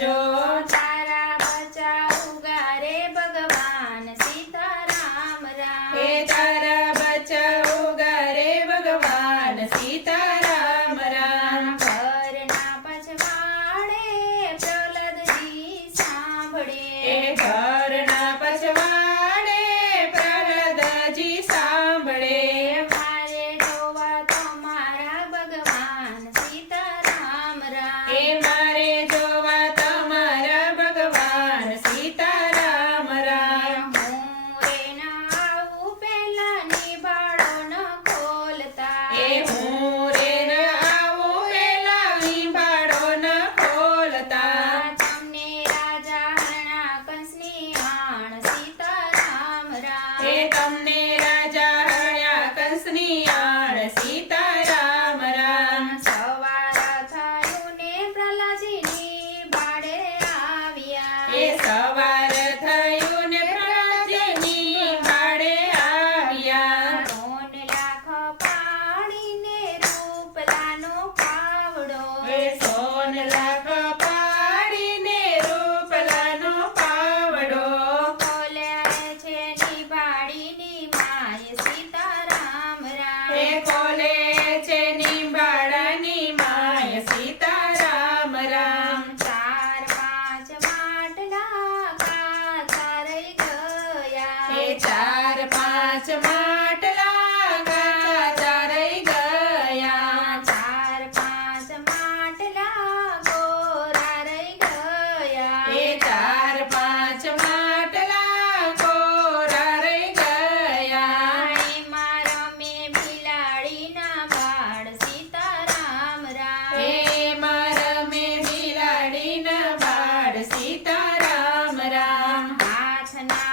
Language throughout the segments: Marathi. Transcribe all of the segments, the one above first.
가져 antenna.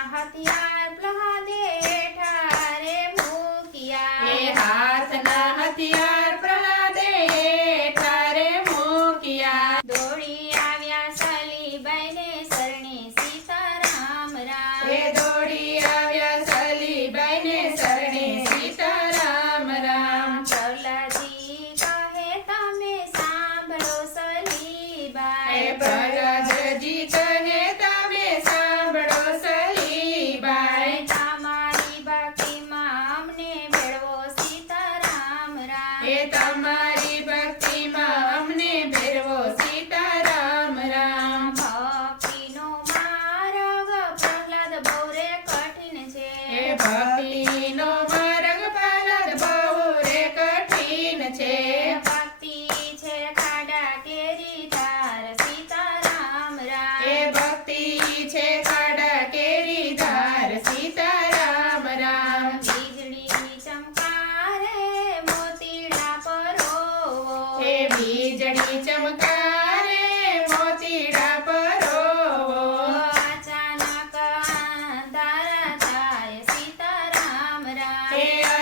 जडी चमकारे मोती डापरो अचानक अंधारात सीताराम राम